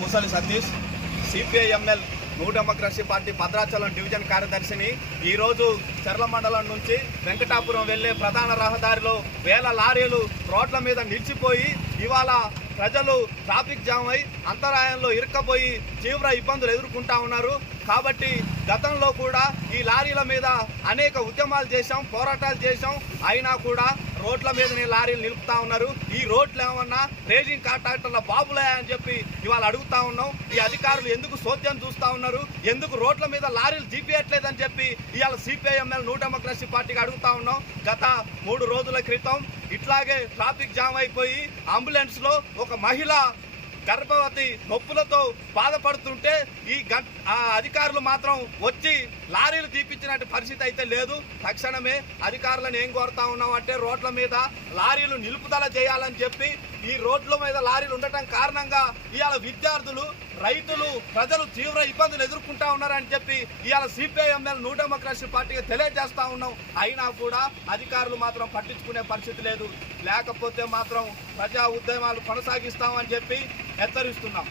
ముసలి Satish CPIML New Democracy party Bhadrachalam division కార్యదర్శిని. ఈరోజు చెర్ల మండలం నుంచి వెంకటాపురం వెళ్ళే ప్రధాన రహదారిలో వేల లారీలు రోడ్ల మీద నిలిచిపోయి ఇవాళ ప్రజలు ట్రాఫిక్ జామ్ అయి అంతరాయంలో ఇరుక్కపోయి తీవ్ర ఇబ్బందులు ఎదుర్కొంటా ఉన్నారు. కాబట్టి గతంలో కూడా ఈ లారీల మీద అనేక ఉద్యమాలు చేశాం పోరాటాలు చేశాం. అయినా కూడా రోడ్ల మీదనే లారీలు నిలుపుతా ఉన్నారు. ఈ రోడ్లు ఏమన్నా రేజింగ్ కాంట్రాక్టర్ల బాబులే అని చెప్పి ఇవాళ అడుగుతా ఉన్నాం. ఈ అధికారులు ఎందుకు సోద్యం చూస్తా ఉన్నారు? ఎందుకు రోడ్ల మీద లారీలు జీపీయట్లేదని చెప్పి ఇవాళ సిపిఐఎంఎల్ న్యూ డెమోక్రసీ పార్టీకి అడుగుతా ఉన్నాం. గత మూడు రోజుల క్రితం ఇట్లాగే ట్రాఫిక్ జామ్ అయిపోయి అంబులెన్స్లో ఒక మహిళ గర్భవతి నొప్పులతో బాధపడుతుంటే ఈ గంట అధికారులు మాత్రం వచ్చి లారీలు తీపిచ్చినట్టు పరిస్థితి అయితే లేదు. తక్షణమే అధికారులను ఏం కోరుతా ఉన్నాం అంటే రోడ్ల మీద లారీలు నిలుపుదల చేయాలని చెప్పి ఈ రోడ్ల మీద లారీలు ఉండటం కారణంగా ఇవాళ విద్యార్థులు రైతులు ప్రజలు తీవ్ర ఇబ్బందులు ఎదుర్కొంటా ఉన్నారని చెప్పి ఇవాళ సిపిఐఎంఎల్ న్యూ డెమోక్రసీ పార్టీకి తెలియజేస్తా ఉన్నాం. అయినా కూడా అధికారులు మాత్రం పట్టించుకునే పరిస్థితి లేదు. లేకపోతే మాత్రం ప్రజా ఉద్యమాలు కొనసాగిస్తామని చెప్పి హెచ్చరిస్తున్నాం.